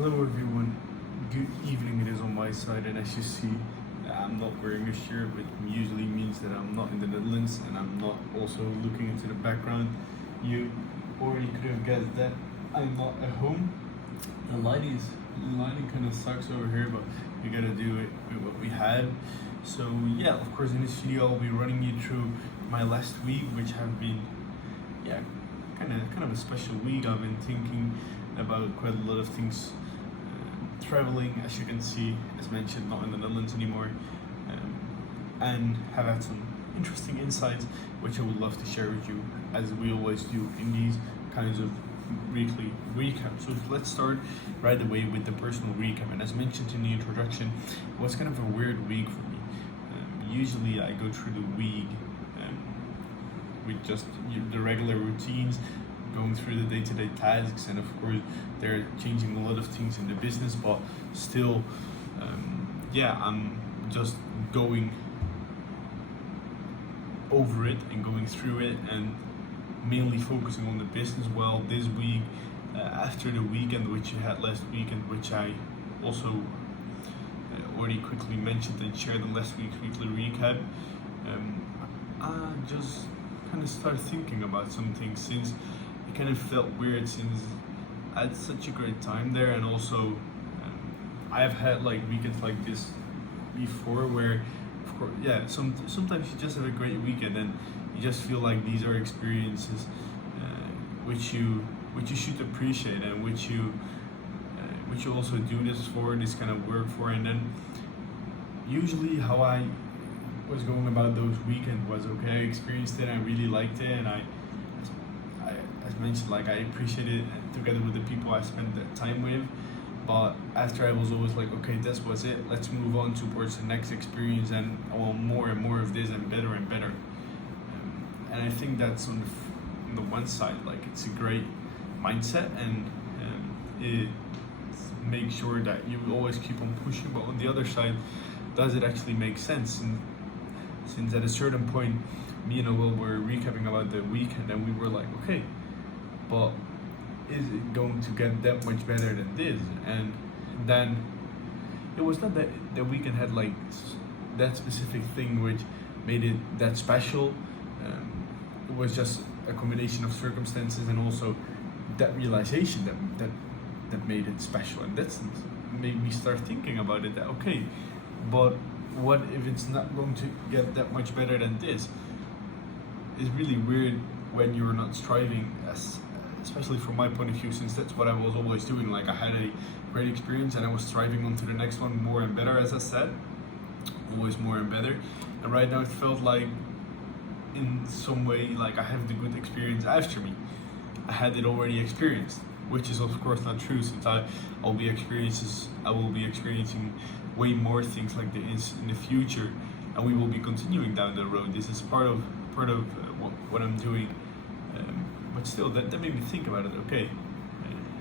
Hello everyone, good evening it is on my side, and as you see, I'm not wearing a shirt, which usually means that I'm not in the Netherlands, and I'm not also looking into the background. You already could have guessed that I'm not at home. The lighting kind of sucks over here, but we gotta do it with what we had. So yeah, of course in this video I'll be running you through my last week, which have been, yeah, kind of a special week. I've been thinking about quite a lot of things. Traveling, as you can see, as mentioned, not in the Netherlands anymore, and have had some interesting insights, which I would love to share with you, as we always do in these kinds of weekly recaps. So let's start right away with the personal recap. And as mentioned in the introduction, it was kind of a weird week for me. Usually I go through the week with just the regular routines, going through the day-to-day tasks, and of course they're changing a lot of things in the business, but still, I'm just going over it and going through it and mainly focusing on the business. Well, this week, after the weekend which you had last weekend, which I also already quickly mentioned and shared in last week's weekly recap, I just kind of started thinking about some things, since it kind of felt weird, since I had such a great time there, and also I've had like weekends like this before, where of course, yeah, sometimes you just have a great weekend and you just feel like these are experiences which you should appreciate, and which you also do this kind of work for. And then usually how I was going about those weekends was, okay, I experienced it, I really liked it, and I as mentioned, like, I appreciated it together with the people I spent that time with. But after, I was always like, okay, this was it, let's move on towards the next experience, and I want more and more of this, and better and better. And I think that's on the one side, like, it's a great mindset, and it makes sure that you always keep on pushing. But on the other side, does it actually make sense? And since at a certain point, me and Will were recapping about the weekend, and we were like, okay, but is it going to get that much better than this? And then it was not that the weekend had like that specific thing which made it that special. It was just a combination of circumstances, and also that realization that made it special. And that's made me start thinking about it, that okay, but what if it's not going to get that much better than this? It's really weird when you're not striving, especially from my point of view, since that's what I was always doing. Like, I had a great experience and I was striving on to the next one, more and better, as I said, always more and better. And right now it felt like, in some way, like I have the good experience after me. I had it already experienced, which is of course not true, since I will be experiencing way more things like this in the future, and we will be continuing down the road. This is part of what I'm doing, but still, that made me think about it. Okay,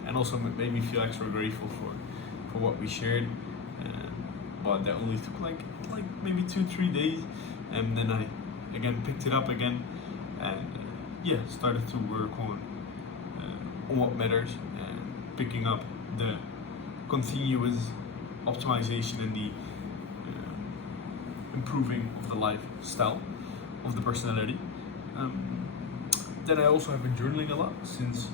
and also made me feel extra grateful for what we shared. But that only took like maybe 2-3 days, and then I again picked it up again, and started to work on what matters, and picking up the continuous optimization and the improving of the lifestyle, of the personality. Then I also have been journaling a lot, since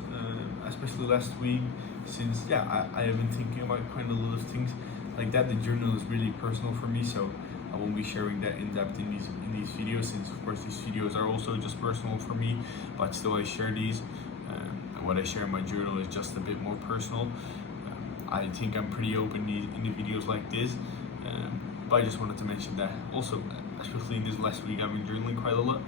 especially last week, since I have been thinking about quite a lot of things like that. The journal is really personal for me, so I won't be sharing that in depth in these videos, since of course these videos are also just personal for me, but still I share these, and what I share in my journal is just a bit more personal. I think I'm pretty open in the videos like this, but I just wanted to mention that also, especially in this last week, I've been journaling quite a lot.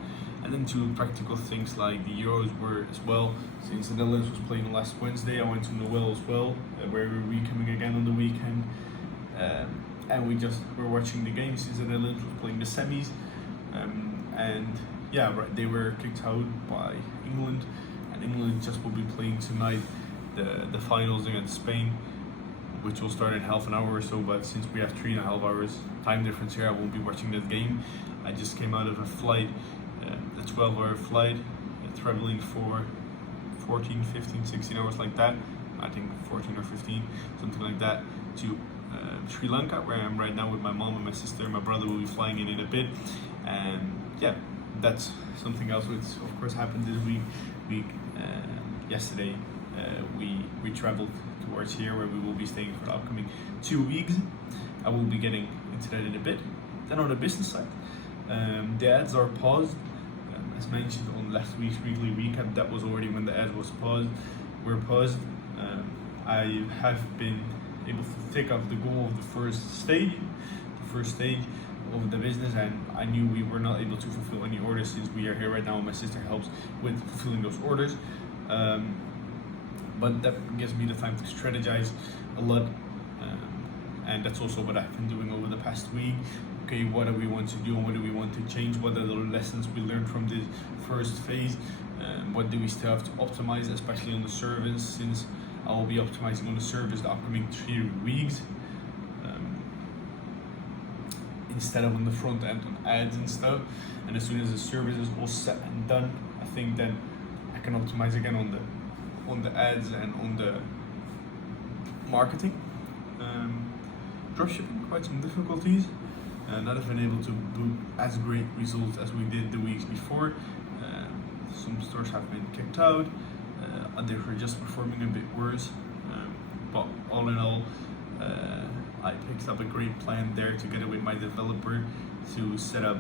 And then to practical things like the Euros were as well, since the Netherlands was playing last Wednesday, I went to Noel as well, where we were coming again on the weekend, and we just were watching the game, since the Netherlands was playing the semis, they were kicked out by England, and England just will be playing tonight the finals against Spain, which will start in half an hour or so. But since we have 3.5 hours time difference here, I won't be watching that game. I just came out of a flight, a 12-hour flight, traveling for 14, 15, 16 hours like that. I think 14 or 15, something like that, to Sri Lanka, where I am right now with my mom and my sister, and my brother will be flying in a bit. And yeah, that's something else which of course happened this week. Yesterday we traveled towards here, where we will be staying for the upcoming 2 weeks. I will be getting into that in a bit. Then on the business side, the ads are paused. As mentioned on last week's weekly recap, that was already when the ads was paused. We're paused. I have been able to take off the goal of the first stage of the business, and I knew we were not able to fulfill any orders since we are here right now and my sister helps with fulfilling those orders. But that gives me the time to strategize a lot, and that's also what I've been doing over the past week. Okay, what do we want to do and what do we want to change? What are the lessons we learned from this first phase? What do we still have to optimize, especially on the service, since I will be optimizing on the service the upcoming 3 weeks, instead of on the front end on ads and stuff. And as soon as the service is all set and done, I think then I can optimize again on the ads and on the marketing. Dropshipping, quite some difficulties. Not have been able to book as great results as we did the weeks before. Some stores have been kicked out, others are just performing a bit worse. But all in all, I picked up a great plan there together with my developer to set up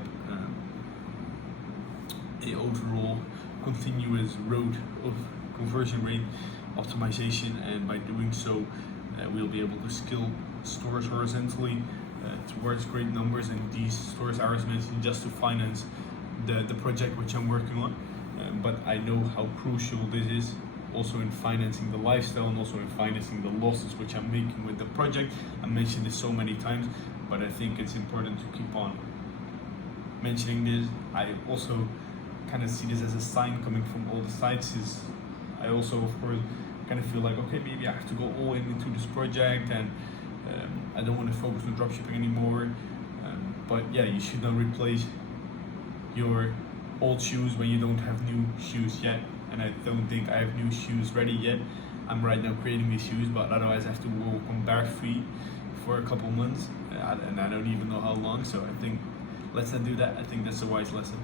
a overall continuous road of conversion rate optimization, and by doing so, we'll be able to scale stores horizontally towards great numbers. And these stores are, as mentioned, just to finance the project which I'm working on. But I know how crucial this is also in financing the lifestyle and also in financing the losses which I'm making with the project. I mentioned this so many times, but I think it's important to keep on mentioning this. I also kind of see this as a sign coming from all the sides. Is I also, of course, kind of feel like, okay, maybe I have to go all in into this project, and I don't want to focus on dropshipping anymore. But yeah, you should not replace your old shoes when you don't have new shoes yet. And I don't think I have new shoes ready yet. I'm right now creating these shoes, but otherwise I have to walk on bare feet for a couple months, and I don't even know how long. So I think let's not do that. I think that's a wise lesson,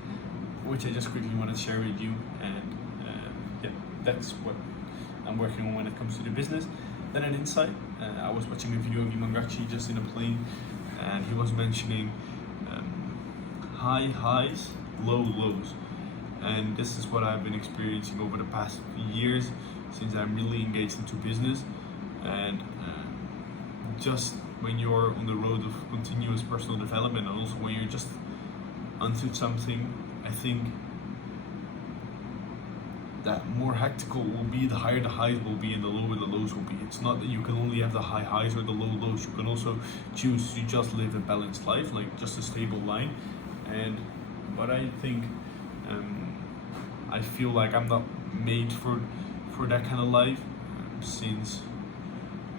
which I just quickly want to share with you. And yeah, that's what I'm working on when it comes to the business. Then an insight, I was watching a video of Imangachi just in a plane, and he was mentioning high highs, low lows. And this is what I've been experiencing over the past few years since I'm really engaged into business. And just when you're on the road of continuous personal development, and also when you're just onto something, I think that more hectical will be, the higher the highs will be and the lower the lows will be. It's not that you can only have the high highs or the low lows. You can also choose to just live a balanced life, like just a stable line. But I think I feel like I'm not made for that kind of life, since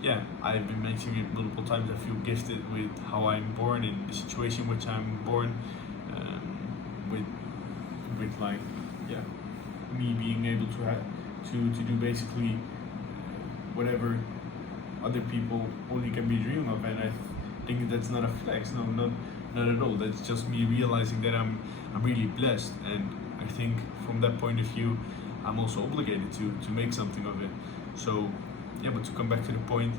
yeah, I've been mentioning it multiple times. I feel gifted with how I'm born and the situation which I'm born, with like yeah, me being able to do basically whatever other people only can be dreaming of. And I think that's not a flex, no, not at all. That's just me realizing that I'm really blessed, and I think from that point of view, I'm also obligated to make something of it. So yeah, but to come back to the point,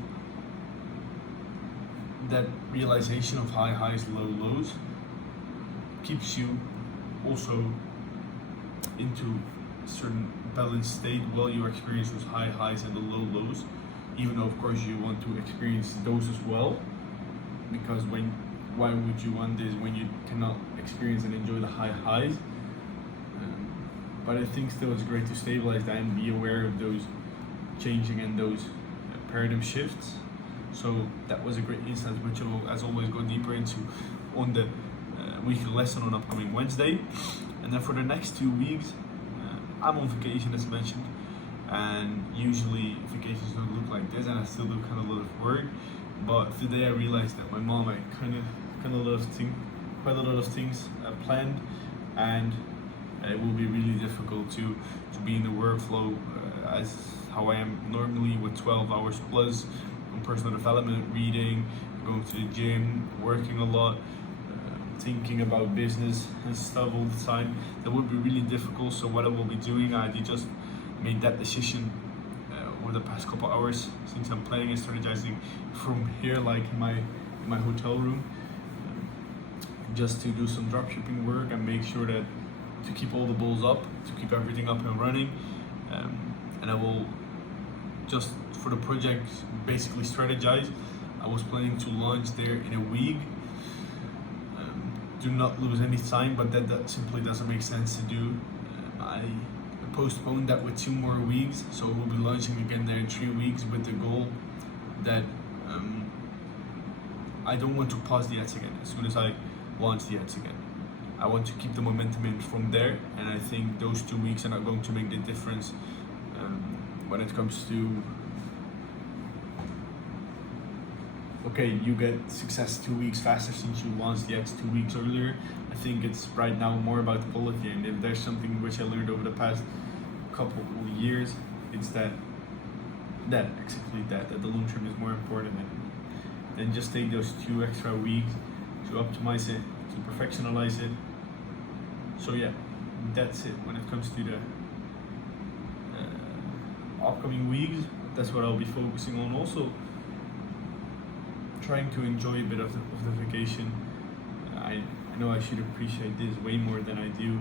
that realization of high highs, low lows keeps you also into a certain balanced state while you experience those high highs and the low lows, even though of course you want to experience those as well, because why would you want this when you cannot experience and enjoy the high highs? But I think still it's great to stabilize that and be aware of those changing and those paradigm shifts. So that was a great insight, which I will, as always, go deeper into on the weekly lesson on upcoming Wednesday. And then for the next 2 weeks, I'm on vacation, as mentioned, and usually vacations don't look like this, and I still do kind of a lot of work. But today I realized that my mom had quite a lot of things planned, and it will be really difficult to be in the workflow as how I am normally, with 12 hours plus on personal development, reading, going to the gym, working a lot, thinking about business and stuff all the time, that would be really difficult. So what I will be doing, I just made that decision over the past couple hours, since I'm planning and strategizing from here, like in my hotel room, just to do some dropshipping work and make sure that to keep all the balls up, to keep everything up and running. And I will just for the project basically strategize. I was planning to launch there in a week. Do not lose any time, but that simply doesn't make sense to do. I postponed that with 2 more weeks, so we'll be launching again there in 3 weeks with the goal that I don't want to pause the ads again as soon as I launch the ads again. I want to keep the momentum in from there, and I think those 2 weeks are not going to make the difference when it comes to okay, you get success 2 weeks faster since you launched the ads 2 weeks earlier. I think it's right now more about quality, and if there's something which I learned over the past couple of years, it's that the long term is more important, and then just take those 2 extra weeks to optimize it, to perfectionalize it. So yeah, that's it when it comes to the upcoming weeks. That's what I'll be focusing on. Also trying to enjoy a bit of the vacation. I know I should appreciate this way more than I do,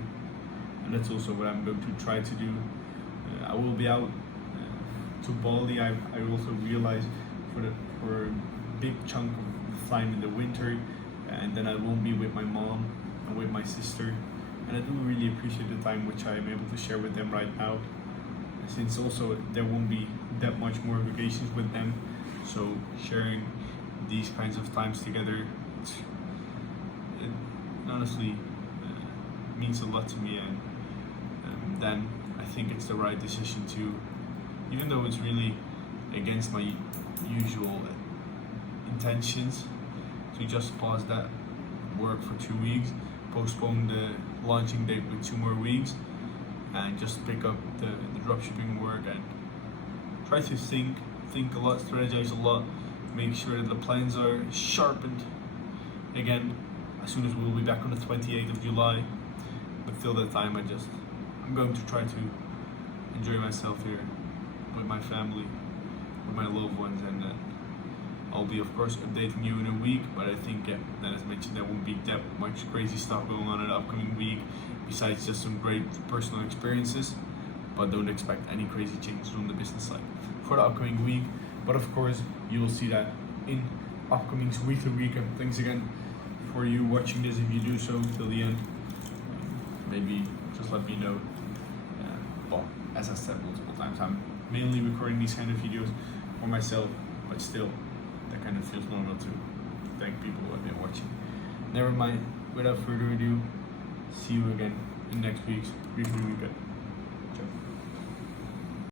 and that's also what I'm going to try to do. I will be out to Bali. I also realize for a big chunk of the time in the winter, and then I won't be with my mom and with my sister, and I do really appreciate the time which I am able to share with them right now, since also there won't be that much more vacations with them. So sharing these kinds of times together, it honestly means a lot to me, and then I think it's the right decision to, even though it's really against my usual intentions, to just pause that work for 2 weeks, postpone the launching date with 2 more weeks, and just pick up the dropshipping work and try to think a lot, strategize a lot, make sure that the plans are sharpened again as soon as we'll be back on the 28th of July. But till that time, I'm going to try to enjoy myself here with my family, with my loved ones, and I'll be of course updating you in a week. But I think, yeah, as mentioned, there won't be that much crazy stuff going on in the upcoming week besides just some great personal experiences. But don't expect any crazy changes on the business side for the upcoming week. But of course, you will see that in upcoming weekly recap. Thanks again for you watching this. If you do so till the end, maybe just let me know. Well, as I said multiple times, I'm mainly recording these kind of videos for myself, but still, that kind of feels normal to thank people when they're watching. Never mind, without further ado, see you again in next week's weekly recap.